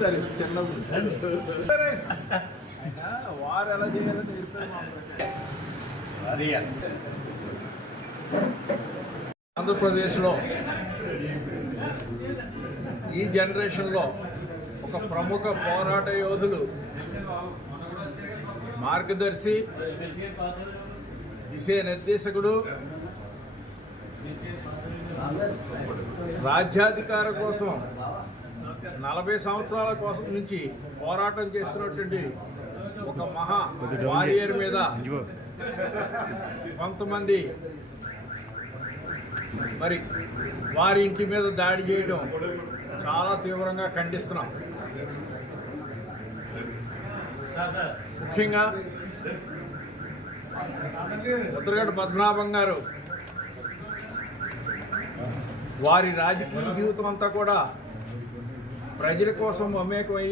సరే చిన్న వారు ఎలా చేయాలో నేర్పారు. ఆంధ్రప్రదేశ్లో ఈ జనరేషన్లో ఒక ప్రముఖ పోరాట యోధులు మార్గదర్శి దిశే నిర్దేశకుడు రాజ్యాధికార కోసం నలభై సంవత్సరాల కోసం నుంచి పోరాటం చేస్తున్నటువంటి ఒక మహా వారియర్ మీద కొంతమంది మరి వారి ఇంటి మీద దాడి చేయడం చాలా తీవ్రంగా ఖండిస్తున్నాం. ముఖ్యంగా ముద్రగడ్డ పద్మనాభం గారు వారి రాజకీయ జీవితం అంతా కూడా ప్రజల కోసం మమేకమై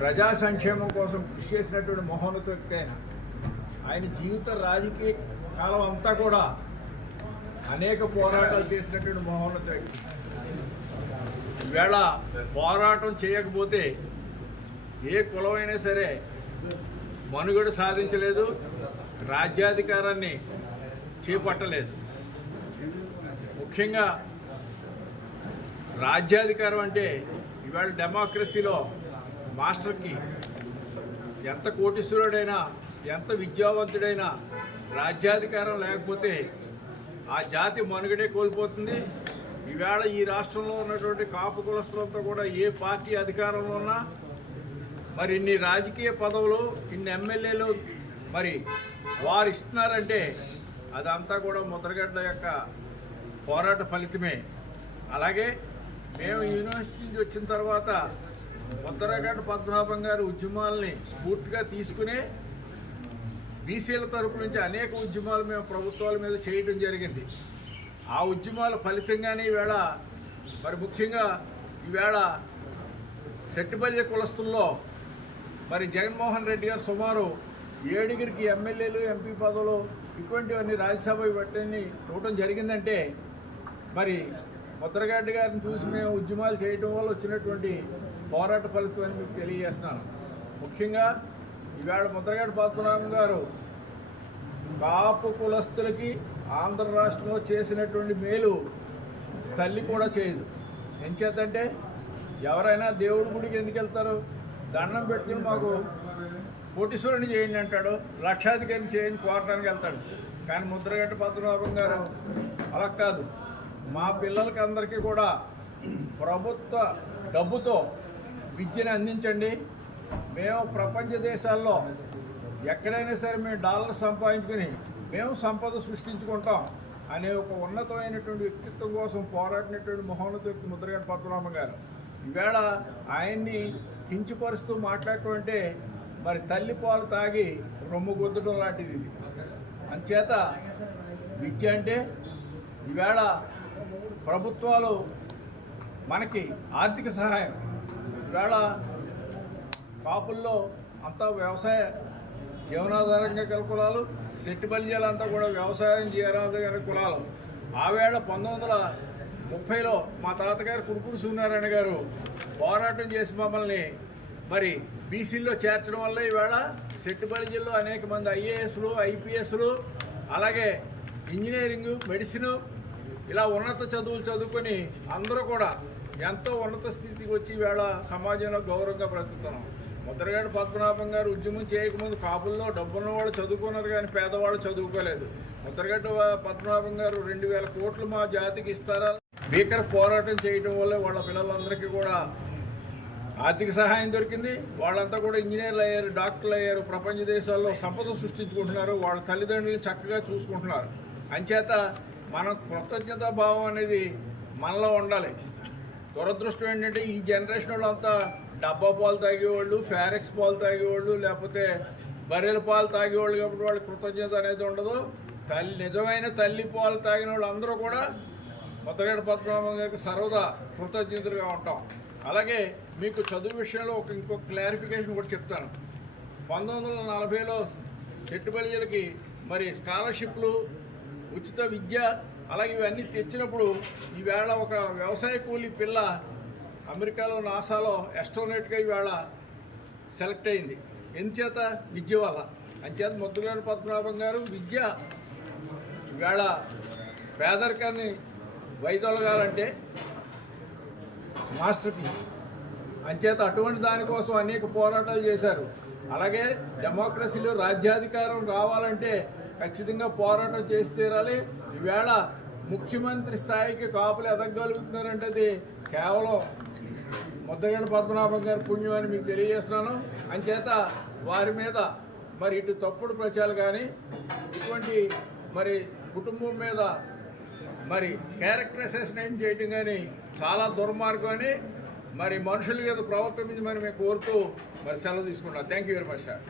ప్రజా సంక్షేమం కోసం కృషి చేసినటువంటి మహోన్నత వ్యక్తి ఆయన. ఆయన జీవిత రాజకీయ కాలం అంతా కూడా అనేక పోరాటాలు చేసినటువంటి మహోన్నత వ్యక్తి. ఈవేళ పోరాటం చేయకపోతే ఏ కులమైనా సరే మనుగడ సాధించలేదు రాజ్యాధికారాన్ని చేపట్టలేదు. ముఖ్యంగా రాజ్యాధికారం అంటే ఇవాళ డెమోక్రసీలో మాస్టర్కి ఎంత కోటీశ్వరుడైనా ఎంత విద్యావంతుడైనా రాజ్యాధికారం లేకపోతే ఆ జాతి మనుగడే కోల్పోతుంది. ఈవేళ ఈ రాష్ట్రంలో ఉన్నటువంటి కాపు కులస్తులంతా కూడా ఏ పార్టీ అధికారంలో ఉన్నా మరి ఇన్ని రాజకీయ పదవులు ఇన్ని ఎమ్మెల్యేలు మరి వారు ఇస్తున్నారంటే అదంతా కూడా ముద్రగడ్డ యొక్క పోరాట ఫలితమే. అలాగే మేము యూనివర్సిటీ నుంచి వచ్చిన తర్వాత ఉత్తరాఖండ్ పద్మనాభం గారి ఉద్యమాలని స్ఫూర్తిగా తీసుకునే బీసీల తరపు నుంచి అనేక ఉద్యమాలు మేము ప్రభుత్వాల మీద చేయడం జరిగింది. ఆ ఉద్యమాల ఫలితంగానే ఈవేళ మరి ముఖ్యంగా ఈవేళ సెట్టిపల్లి కులస్తుల్లో మరి జగన్మోహన్ రెడ్డి గారు సుమారు ఏడుగురికి ఎమ్మెల్యేలు ఎంపీ పదవులు ఇటువంటివన్నీ రాజ్యసభ ఇవన్నీ ఇవ్వటం జరిగిందంటే మరి ముద్రగడ్డ గారిని చూసి మేము ఉద్యమాలు చేయడం వల్ల వచ్చినటువంటి పోరాట ఫలితం అని మీకు తెలియజేస్తున్నాను. ముఖ్యంగా ఈవేళ ముద్రగడ్డ పద్మనాభం గారు కాపు కులస్తులకి ఆంధ్ర రాష్ట్రంలో చేసినటువంటి మేలు తల్లి కూడా చేయదు. ఎంచేతంటే ఎవరైనా దేవుడి గుడికి ఎందుకు వెళ్తారు? దండం పెట్టుకుని మాకు కోటీశ్వరుని చేయండి అంటాడు లక్షాధికారిని చేయండి కోరడానికి వెళ్తాడు. కానీ ముద్రగడ్డ పద్మనాభం గారు అలా కాదు. మా పిల్లలకి అందరికీ కూడా ప్రభుత్వ డబ్బుతో విద్యను అందించండి. మేము ప్రపంచ దేశాల్లో ఎక్కడైనా సరే మేము డాలర్ సంపాదించుకుని మేము సంపద సృష్టించుకుంటాం అనే ఒక ఉన్నతమైనటువంటి వ్యక్తిత్వం కోసం పోరాడినటువంటి మహోన్నత వ్యక్తి ముద్రగడ్డ పద్మనాభం గారు. ఈవేళ ఆయన్ని కించిపరుస్తూ మాట్లాడటం అంటే మరి తల్లి పాలు తాగి రొమ్ము గుద్దడం లాంటిది ఇది. అంచేత విద్య అంటే ఈవేళ ప్రభుత్వాలు మనకి ఆర్థిక సహాయం. ఈవేళ కాపుల్లో అంతా వ్యవసాయ జీవనాధారంగా గల కులాలు సెట్టు బలిజాలంతా కూడా వ్యవసాయం జీవనాధార కులాలు. ఆవేళ పంతొమ్మిది వందల ముప్పైలో మా తాతగారు కురుకుడు సూర్యనారాయణ గారు పోరాటం చేసి మమ్మల్ని మరి బీసీల్లో చేర్చడం వల్ల ఈవేళ సెట్టి బలిజల్లో అనేక మంది ఐఏఎస్లు ఐపీఎస్లు అలాగే ఇంజనీరింగ్ మెడిసిన్ ఇలా ఉన్నత చదువులు చదువుకొని అందరూ కూడా ఎంతో ఉన్నత స్థితికి వచ్చి ఈవేళ సమాజంలో గౌరవంగా బ్రతుకుతున్నాం. ముద్రగడ్డ పద్మనాభం గారు ఉద్యమం చేయకముందు కాపుల్లో డబ్బున్న వాళ్ళు చదువుకున్నారు కానీ పేదవాళ్ళు చదువుకోలేదు. ముద్రగడ్డ పద్మనాభం గారు రెండు వేల కోట్లు మా జాతికి ఇస్తారా? భీకర పోరాటం చేయడం వల్ల వాళ్ళ పిల్లలందరికీ కూడా ఆర్థిక సహాయం దొరికింది. వాళ్ళంతా కూడా ఇంజనీర్లు అయ్యారు డాక్టర్లు అయ్యారు. ప్రపంచ దేశాల్లో సంపద సృష్టించుకుంటున్నారు. వాళ్ళ తల్లిదండ్రులు చక్కగా చూసుకుంటున్నారు. అంచేత మనం కృతజ్ఞతా భావం అనేది మనలో ఉండాలి. దురదృష్టం ఏంటంటే ఈ జనరేషన్ వాళ్ళంతా డబ్బా పాలు తాగేవాళ్ళు ఫారెక్స్ పాలు తాగేవాళ్ళు లేకపోతే బర్రెల పాలు తాగేవాళ్ళు కాబట్టి వాళ్ళ కృతజ్ఞత అనేది ఉండదు. తల్లి నిజమైన తల్లి పాలు తాగిన వాళ్ళు అందరూ కూడా ముద్రగడ పద్మనాభం గారికి సర్వదా కృతజ్ఞతలుగా ఉంటాం. అలాగే మీకు చదువు విషయంలో ఒక ఇంకొక క్లారిఫికేషన్ కూడా చెప్తాను. పంతొమ్మిది వందల నలభైలో సెట్టుబడిలకి మరి స్కాలర్షిప్లు ఉచిత విద్య అలాగే ఇవన్నీ తెచ్చినప్పుడు ఈవేళ ఒక వ్యవసాయ కూలీ పిల్ల అమెరికాలో నాసాలో ఎస్ట్రోనేట్గా ఈవేళ సెలెక్ట్ అయింది. ఎందుచేత? విద్య వల్ల. అంచేత ముద్దుగారి పద్మనాభం గారు విద్య ఈవేళ పేదరికాన్ని వైదొలగాలంటే మాస్టర్కి అంచేత అటువంటి దానికోసం అనేక పోరాటాలు చేశారు. అలాగే డెమోక్రసీలో రాజ్యాధికారం రావాలంటే ఖచ్చితంగా పోరాటం చేసి తీరాలి. ఈవేళ ముఖ్యమంత్రి స్థాయికి కాపులు ఎదగలుగుతున్నారంటే అది కేవలం ముద్రగడ పద్మనాభం గారి పుణ్యం అని మీకు తెలియజేస్తున్నాను. అంచేత వారి మీద మరి ఇటు తప్పుడు ప్రచారాలు కానీ ఇటువంటి మరి కుటుంబం మీద మరి క్యారెక్టర్ అసెస్మెంట్ చేయడం కానీ చాలా దుర్మార్గం అని మరి మనుషుల మీద ప్రవర్తించమని మేము కోరుతూ మరి సెలవు తీసుకుంటాం thank you very much sir